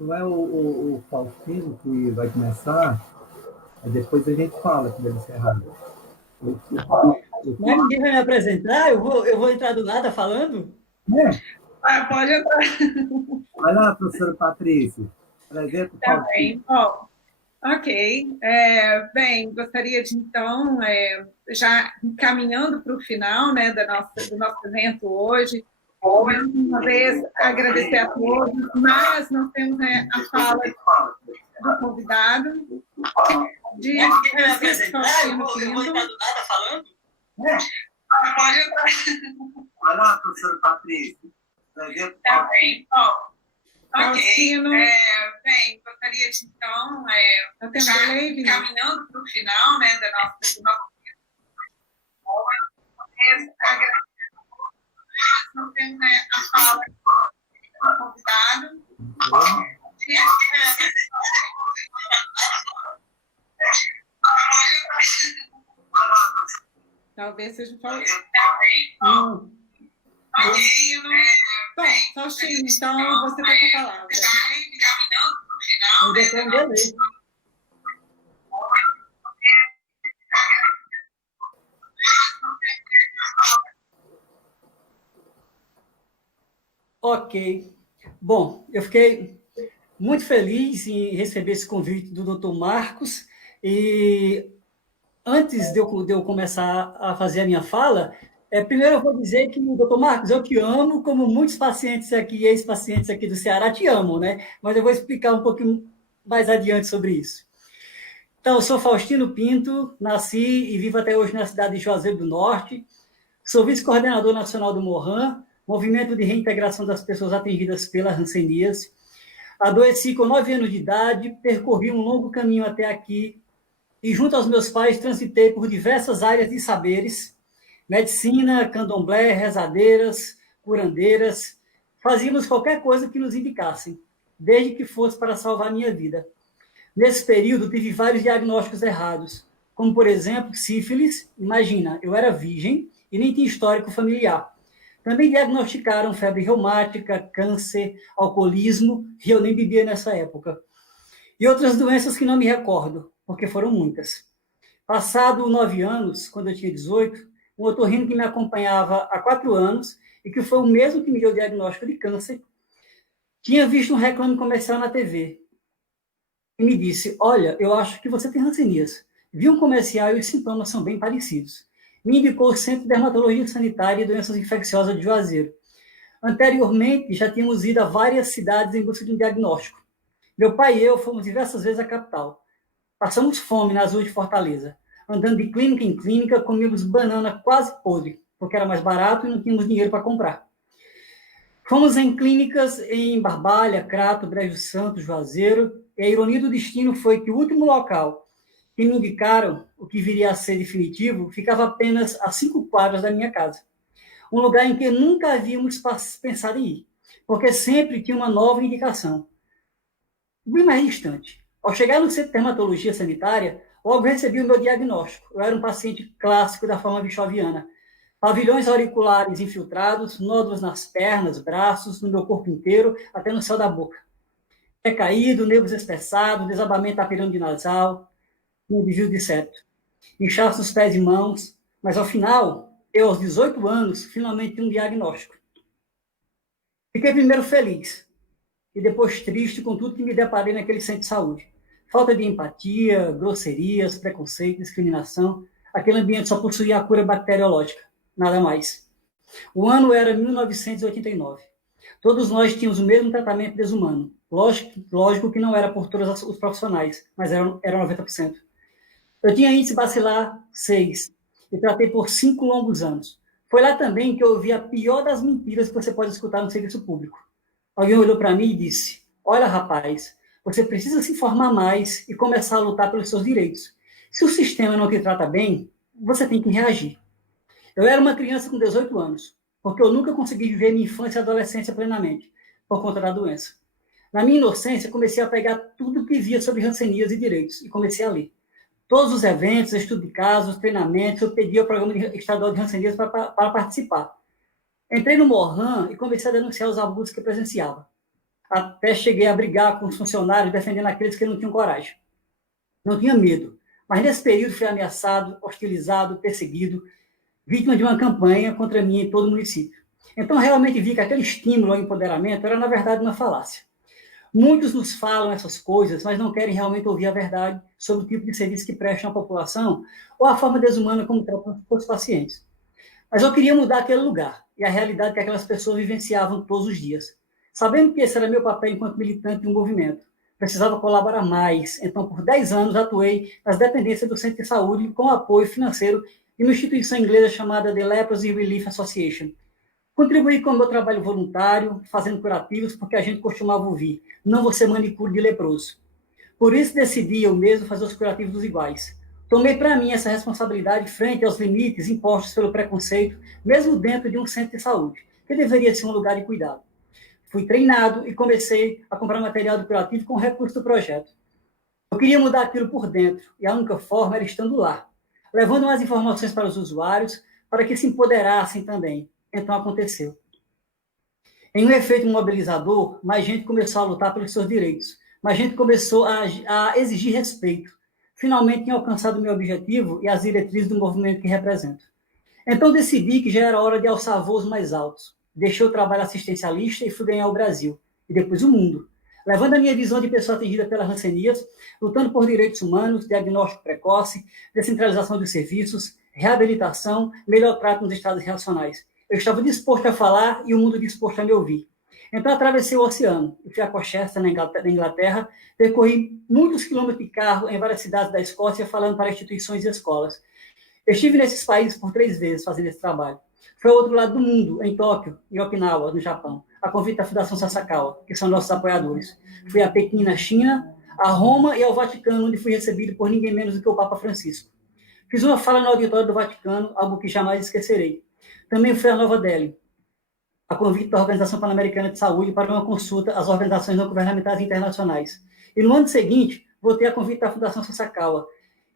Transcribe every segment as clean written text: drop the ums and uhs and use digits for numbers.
Não é o Faustino que vai começar, aí depois a gente fala que deve encerrar. Mas ninguém vai me apresentar? Eu vou entrar do nada falando? É, Pode entrar. vai lá, professora Patrícia. Apresenta o Tá Faustino. bem. Bom, ok. Bem, gostaria de, então, já caminhando para o final, né, do nosso evento hoje, mais uma vez agradecer a todos, mas nós temos, né, a fala do convidado, de Francisco Faustino Eu vou entrar Pinto. do nada falando? Pode entrar. Vai lá, professora Patrícia. Apresenta o Tá Faustino. bem. Bom, Faustino. Bem, gostaria de, então, já caminhando para o final, né, do nosso não temos, né, a fala do convidado. Talvez seja o Faustino. Faustino. Bom, Faustino, então você está com a palavra. Caminhando para o final. Ainda tem um delay. Ok. Bom, eu fiquei muito feliz em receber esse convite do Dr. Marcos e antes de eu começar a fazer a minha fala, primeiro eu vou dizer que, doutor Marcos, eu te amo, como muitos pacientes aqui, ex-pacientes aqui do Ceará te amam, né? Mas eu vou explicar um pouquinho mais adiante sobre isso. Então, eu sou Faustino Pinto, nasci e vivo até hoje na cidade de Juazeiro do Norte, sou vice-coordenador nacional do MORHAN, Movimento de Reintegração das Pessoas Atingidas pela Hanseníase. Adoeci com 9 anos de idade, percorri um longo caminho até aqui, e junto aos meus pais transitei por diversas áreas de saberes, medicina, candomblé, rezadeiras, curandeiras, fazíamos qualquer coisa que nos indicassem, desde que fosse para salvar minha vida. Nesse período, tive vários diagnósticos errados, como, por exemplo, sífilis. Imagina, eu era virgem e nem tinha histórico familiar. Também diagnosticaram febre reumática, câncer, alcoolismo, e eu nem bebia nessa época. E outras doenças que não me recordo, porque foram muitas. Passado 9 anos, quando eu tinha 18, um otorrino que me acompanhava há 4 anos, e que foi o mesmo que me deu o diagnóstico de câncer, tinha visto um reclame comercial na TV. E me disse, olha, eu acho que você tem hanseníase. Vi um comercial e os sintomas são bem parecidos. Me indicou o Centro de Dermatologia Sanitária e Doenças Infecciosas de Juazeiro. Anteriormente, já tínhamos ido a várias cidades em busca de um diagnóstico. Meu pai e eu fomos diversas vezes à capital. Passamos fome nas ruas de Fortaleza. Andando de clínica em clínica, comíamos banana quase podre, porque era mais barato e não tínhamos dinheiro para comprar. Fomos em clínicas em Barbalha, Crato, Brejo Santo, Juazeiro, e a ironia do destino foi que o último local que me indicaram, o que viria a ser definitivo, ficava apenas a 5 quadras da minha casa. Um lugar em que nunca havíamos pensado em ir, porque sempre tinha uma nova indicação. Bem mais distante. Ao chegar no centro de dermatologia sanitária, logo recebi o meu diagnóstico. Eu era um paciente clássico da forma bichoviana. Pavilhões auriculares infiltrados, nódulos nas pernas, braços, no meu corpo inteiro, até no céu da boca. Pé caído, nervos espessados, desabamento da pirâmide nasal, um desvio de septo. Inchaço nos pés e mãos, mas ao final, eu aos 18 anos, finalmente tinha um diagnóstico. Fiquei primeiro feliz, e depois triste com tudo que me deparei naquele centro de saúde. Falta de empatia, grosserias, preconceito, discriminação. Aquele ambiente só possuía a cura bacteriológica, nada mais. O ano era 1989. Todos nós tínhamos o mesmo tratamento desumano. Lógico que não era por todos os profissionais, mas era 90%. Eu tinha índice bacilar 6 e tratei por 5 longos anos. Foi lá também que eu ouvi a pior das mentiras que você pode escutar no serviço público. Alguém olhou para mim e disse, olha, rapaz, você precisa se informar mais e começar a lutar pelos seus direitos. Se o sistema não te trata bem, você tem que reagir. Eu era uma criança com 18 anos, porque eu nunca consegui viver minha infância e adolescência plenamente, por conta da doença. Na minha inocência, comecei a pegar tudo que via sobre hanseníase e direitos e comecei a ler. Todos os eventos, estudo de casos, treinamentos, eu pedi ao programa estadual de hanseníase para participar. Entrei no MORHAN e comecei a denunciar os abusos que presenciava. Até cheguei a brigar com os funcionários, defendendo aqueles que não tinham coragem. Não tinha medo. Mas nesse período fui ameaçado, hostilizado, perseguido, vítima de uma campanha contra mim em todo o município. Então, realmente vi que aquele estímulo ao empoderamento era, na verdade, uma falácia. Muitos nos falam essas coisas, mas não querem realmente ouvir a verdade sobre o tipo de serviço que prestam à população ou a forma desumana como tratam os pacientes. Mas eu queria mudar aquele lugar e a realidade que aquelas pessoas vivenciavam todos os dias. Sabendo que esse era meu papel enquanto militante de um movimento, precisava colaborar mais. Então, por 10 anos, atuei nas dependências do Centro de Saúde com apoio financeiro de uma instituição inglesa chamada The Leprosy Relief Association. Contribuí com o meu trabalho voluntário, fazendo curativos, porque a gente costumava ouvir: não vou ser manicure de leproso. Por isso decidi eu mesmo fazer os curativos dos iguais. Tomei para mim essa responsabilidade frente aos limites impostos pelo preconceito, mesmo dentro de um centro de saúde, que deveria ser um lugar de cuidado. Fui treinado e comecei a comprar material de curativo com recurso do projeto. Eu queria mudar aquilo por dentro, e a única forma era estando lá, levando mais informações para os usuários, para que se empoderassem também. Então aconteceu. Em um efeito mobilizador, mais gente começou a lutar pelos seus direitos, mais gente começou a exigir respeito. Finalmente tinha alcançado o meu objetivo e as diretrizes do movimento que represento. Então decidi que já era hora de alçar voos mais altos. Deixei o trabalho assistencialista e fui ganhar o Brasil, e depois o mundo, levando a minha visão de pessoa atingida pelas rancenias, lutando por direitos humanos, diagnóstico precoce, descentralização dos serviços, reabilitação, melhor trato nos estados reacionais. Eu estava disposto a falar e o mundo disposto a me ouvir. Então atravessei o oceano e fui a Colchester, na Inglaterra, percorri muitos quilômetros de carro em várias cidades da Escócia, falando para instituições e escolas. Eu estive nesses países por 3 vezes fazendo esse trabalho. Foi ao outro lado do mundo, em Tóquio e Okinawa, no Japão, a convite da Fundação Sasakawa, que são nossos apoiadores. Fui a Pequim, na China, a Roma e ao Vaticano, onde fui recebido por ninguém menos do que o Papa Francisco. Fiz uma fala no auditório do Vaticano, algo que jamais esquecerei. Também fui a Nova Delhi, a convite da Organização Pan-Americana de Saúde para uma consulta às organizações não governamentais internacionais. E no ano seguinte, voltei a convite da Fundação Sasakawa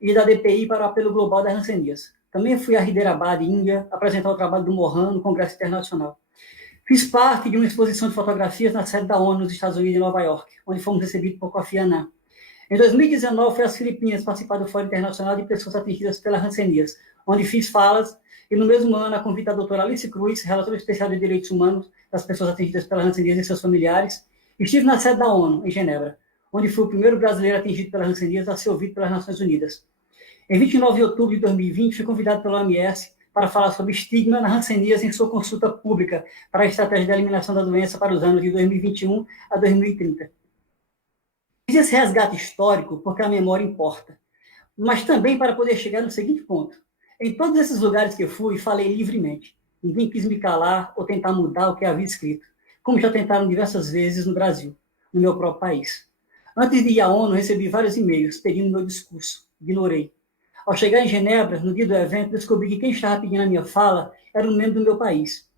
e da DPI para o apelo global das rancenias. Também fui a Hyderabad, Índia, apresentar o trabalho do Mohan no Congresso Internacional. Fiz parte de uma exposição de fotografias na sede da ONU nos Estados Unidos, em Nova York, onde fomos recebidos por Kofi Annan. Em 2019, fui às Filipinas participar do Fórum Internacional de Pessoas Atingidas pelas Rancenias, onde fiz falas, e no mesmo ano, a convite da doutora Alice Cruz, relatora especial de Direitos Humanos das Pessoas Atingidas pelas Rancenias e seus familiares, estive na sede da ONU, em Genebra, onde fui o primeiro brasileiro atingido pelas rancenias a ser ouvido pelas Nações Unidas. Em 29 de outubro de 2020, fui convidado pela OMS para falar sobre estigma nas rancenias em sua consulta pública para a estratégia de eliminação da doença para os anos de 2021 a 2030. Fiz esse resgate histórico porque a memória importa, mas também para poder chegar no seguinte ponto. Em todos esses lugares que eu fui, falei livremente. Ninguém quis me calar ou tentar mudar o que havia escrito, como já tentaram diversas vezes no Brasil, no meu próprio país. Antes de ir à ONU, recebi vários e-mails pedindo meu discurso. Ignorei. Ao chegar em Genebra, no dia do evento, descobri que quem estava pedindo a minha fala era um membro do meu país.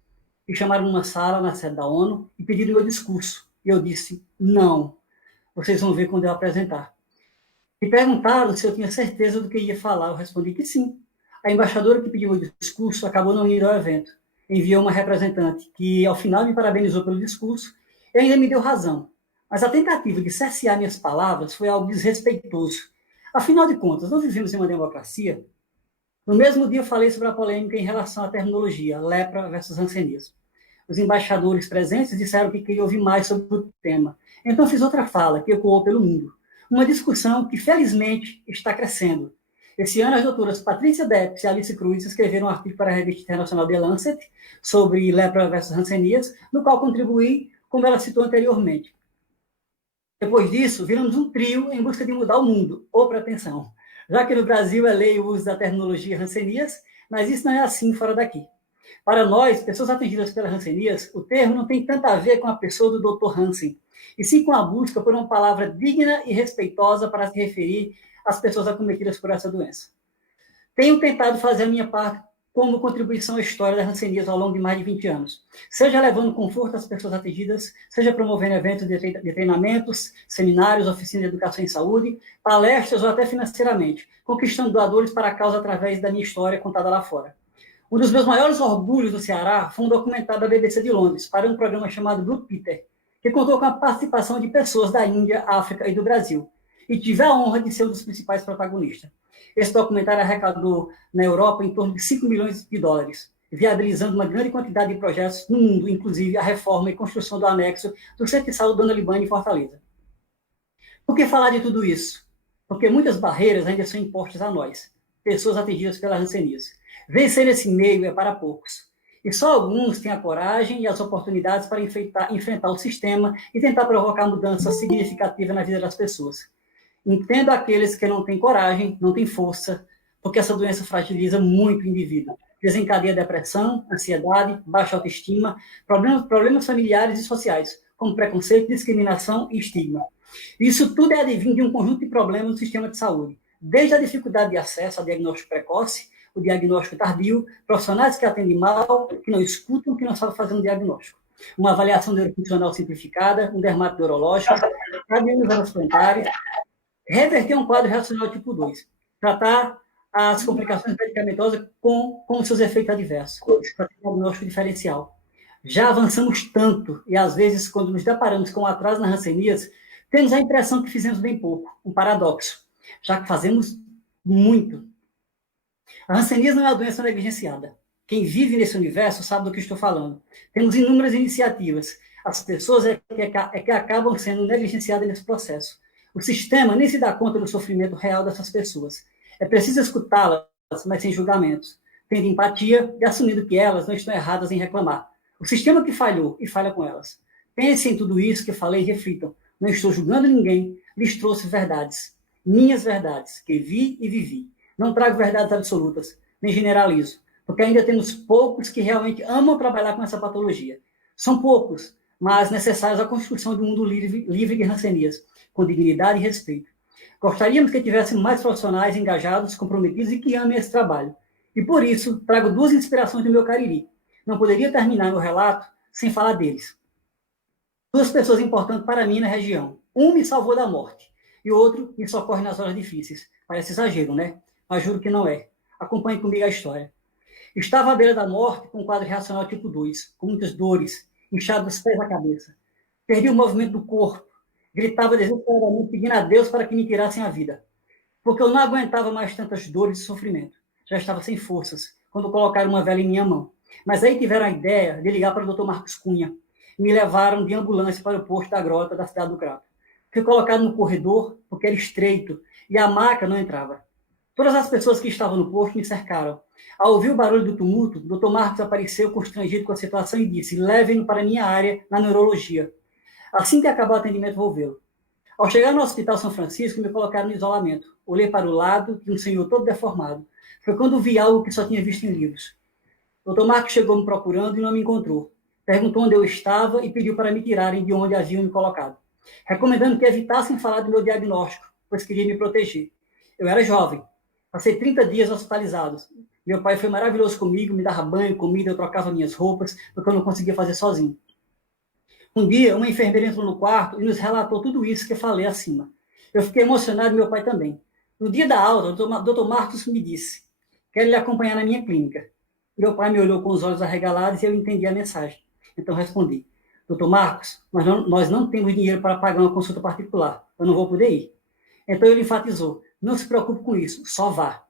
Me chamaram numa sala na sede da ONU e pediram meu discurso. E eu disse, não. Vocês vão ver quando eu apresentar. Me perguntaram se eu tinha certeza do que ia falar. Eu respondi que sim. A embaixadora que pediu meu discurso acabou não indo ao evento. Enviou uma representante que, ao final, me parabenizou pelo discurso e ainda me deu razão. Mas a tentativa de cercear minhas palavras foi algo desrespeitoso. Afinal de contas, não vivemos em uma democracia? No mesmo dia, eu falei sobre a polêmica em relação à terminologia, lepra versus rancenismo. Os embaixadores presentes disseram que queriam ouvir mais sobre o tema. Então, fiz outra fala, que ecoou pelo mundo. Uma discussão que, felizmente, está crescendo. Esse ano, as doutoras Patrícia Depps e Alice Cruz escreveram um artigo para a revista internacional The Lancet sobre lepra versus rancenias, no qual contribuí, como ela citou anteriormente. Depois disso, viramos um trio em busca de mudar o mundo. Outra atenção. Já que no Brasil é lei o uso da terminologia rancenias, mas isso não é assim fora daqui. Para nós, pessoas atingidas pelas rancenias, o termo não tem tanto a ver com a pessoa do Dr. Hansen, e sim com a busca por uma palavra digna e respeitosa para se referir às pessoas acometidas por essa doença. Tenho tentado fazer a minha parte como contribuição à história das rancenias ao longo de mais de 20 anos, seja levando conforto às pessoas atingidas, seja promovendo eventos de treinamentos, seminários, oficinas de educação em saúde, palestras ou até financeiramente, conquistando doadores para a causa através da minha história contada lá fora. Um dos meus maiores orgulhos no Ceará foi um documentário da BBC de Londres, para um programa chamado Blue Peter, que contou com a participação de pessoas da Índia, África e do Brasil, e tive a honra de ser um dos principais protagonistas. Esse documentário arrecadou na Europa em torno de 5 milhões de dólares, viabilizando uma grande quantidade de projetos no mundo, inclusive a reforma e construção do anexo do Centro de Saúde Dona Libânia em Fortaleza. Por que falar de tudo isso? Porque muitas barreiras ainda são impostas a nós, pessoas atingidas pela hanseníase. Vencer esse meio é para poucos. E só alguns têm a coragem e as oportunidades para enfrentar o sistema e tentar provocar mudanças significativas na vida das pessoas. Entendo aqueles que não têm coragem, não têm força, porque essa doença fragiliza muito o indivíduo. Desencadeia depressão, ansiedade, baixa autoestima, problemas familiares e sociais, como preconceito, discriminação e estigma. Isso tudo é advindo de um conjunto de problemas no sistema de saúde, desde a dificuldade de acesso ao diagnóstico precoce, o diagnóstico tardio, profissionais que atendem mal, que não escutam, que não sabem fazer um diagnóstico. Uma avaliação neurofuncional simplificada, um dermato neurológico, radiologia planetária, reverter um quadro reacional tipo 2, tratar as complicações medicamentosas com seus efeitos adversos, para ter um diagnóstico diferencial. Já avançamos tanto, e às vezes, quando nos deparamos com um atraso na hanseníase, temos a impressão que fizemos bem pouco, um paradoxo, já que fazemos muito. A hanseníase não é uma doença negligenciada. Quem vive nesse universo sabe do que estou falando. Temos inúmeras iniciativas. As pessoas que acabam sendo negligenciadas nesse processo. O sistema nem se dá conta do sofrimento real dessas pessoas. É preciso escutá-las, mas sem julgamentos, tendo empatia e assumindo que elas não estão erradas em reclamar. O sistema que falhou e falha com elas. Pensem em tudo isso que falei e reflitam. Não estou julgando ninguém, lhes trouxe verdades. Minhas verdades, que vi e vivi. Não trago verdades absolutas, nem generalizo, porque ainda temos poucos que realmente amam trabalhar com essa patologia. São poucos, mas necessários à construção de um mundo livre de hanseníase, com dignidade e respeito. Gostaríamos que tivéssemos mais profissionais engajados, comprometidos e que amem esse trabalho. E por isso, trago duas inspirações do meu Cariri. Não poderia terminar meu relato sem falar deles. Duas pessoas importantes para mim na região. Um me salvou da morte e o outro me socorre nas horas difíceis. Parece exagero, né? Mas juro que não é. Acompanhe comigo a história. Estava à beira da morte com um quadro reacional tipo 2, com muitas dores, inchado dos pés à cabeça. Perdi o movimento do corpo. Gritava desesperadamente pedindo a Deus para que me tirassem a vida. Porque eu não aguentava mais tantas dores e sofrimento. Já estava sem forças, quando colocaram uma vela em minha mão. Mas aí tiveram a ideia de ligar para o Dr. Marcos Cunha. E me levaram de ambulância para o posto da Grota da cidade do Crato. Fui colocado no corredor, porque era estreito, e a maca não entrava. Todas as pessoas que estavam no posto me cercaram. Ao ouvir o barulho do tumulto, o Dr. Marcos apareceu constrangido com a situação e disse: levem-no para a minha área, na neurologia. Assim que acabou o atendimento, vou vê-lo. Ao chegar no Hospital São Francisco, me colocaram no isolamento. Olhei para o lado de um senhor todo deformado. Foi quando vi algo que só tinha visto em livros. O Dr. Marcos chegou me procurando e não me encontrou. Perguntou onde eu estava e pediu para me tirarem de onde haviam me colocado, recomendando que evitassem falar do meu diagnóstico, pois queria me proteger. Eu era jovem. Passei 30 dias hospitalizados. Meu pai foi maravilhoso comigo, me dava banho, comida, eu trocava minhas roupas, porque eu não conseguia fazer sozinho. Um dia, uma enfermeira entrou no quarto e nos relatou tudo isso que eu falei acima. Eu fiquei emocionado e meu pai também. No dia da aula, o Dr. Marcos me disse: quero lhe acompanhar na minha clínica. Meu pai me olhou com os olhos arregalados e eu entendi a mensagem. Então respondi: Dr. Marcos, nós não temos dinheiro para pagar uma consulta particular. Eu não vou poder ir. Então ele enfatizou: não se preocupe com isso, só vá.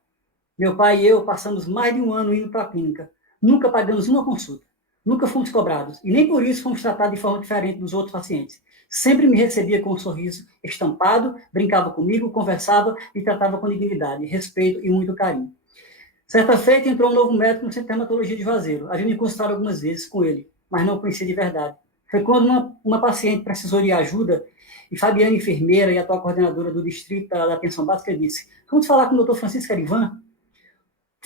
Meu pai e eu passamos mais de um ano indo para a clínica. Nunca pagamos uma consulta. Nunca fomos cobrados. E nem por isso fomos tratados de forma diferente dos outros pacientes. Sempre me recebia com um sorriso estampado, brincava comigo, conversava e tratava com dignidade, respeito e muito carinho. Certa feita entrou um novo médico no Centro de Dermatologia de Juazeiro. Havia me consultado algumas vezes com ele, mas não conhecia de verdade. Foi quando uma paciente precisou de ajuda e Fabiana, enfermeira e atual coordenadora do Distrito da Atenção Básica, disse: vamos falar com o Dr. Francisco Arivan?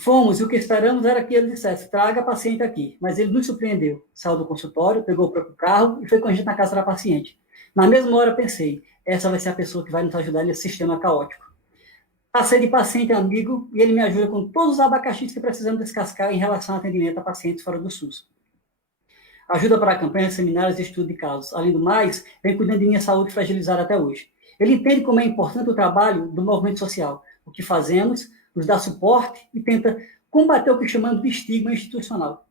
Fomos, e o que esperamos era que ele dissesse: traga a paciente aqui. Mas ele nos surpreendeu. Saiu do consultório, pegou o próprio carro e foi com a gente na casa da paciente. Na mesma hora pensei: essa vai ser a pessoa que vai nos ajudar nesse sistema caótico. Passei de paciente a amigo e ele me ajuda com todos os abacaxis que precisamos descascar em relação ao atendimento a pacientes fora do SUS. Ajuda para campanhas, seminários e estudo de casos. Além do mais, vem cuidando de minha saúde fragilizada até hoje. Ele entende como é importante o trabalho do movimento social, o que fazemos, nos dá suporte e tenta combater o que chamamos de estigma institucional.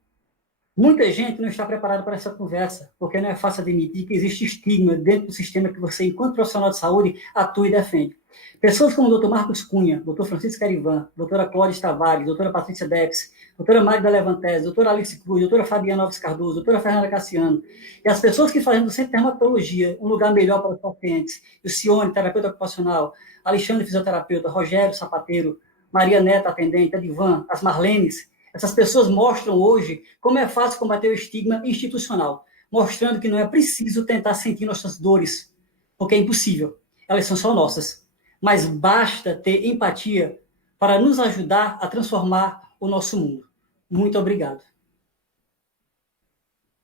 Muita gente não está preparada para essa conversa, porque não é fácil admitir que existe estigma dentro do sistema que você, enquanto profissional de saúde, atua e defende. Pessoas como o Dr. Marcos Cunha, Dr. Francisco Carivan, doutora Cláudia Tavares, doutora Patrícia Depes, doutora Magda Levantese, doutora Alice Cruz, doutora Fabiana Alves Cardoso, doutora Fernanda Cassiano, e as pessoas que fazem do Centro de Dermatologia um lugar melhor para os pacientes, o Cione, terapeuta ocupacional, Alexandre, fisioterapeuta, Rogério, sapateiro, Maria Neta, atendente, Adivan, as Marlenes, essas pessoas mostram hoje como é fácil combater o estigma institucional, mostrando que não é preciso tentar sentir nossas dores, porque é impossível, elas são só nossas. Mas basta ter empatia para nos ajudar a transformar o nosso mundo. Muito obrigado.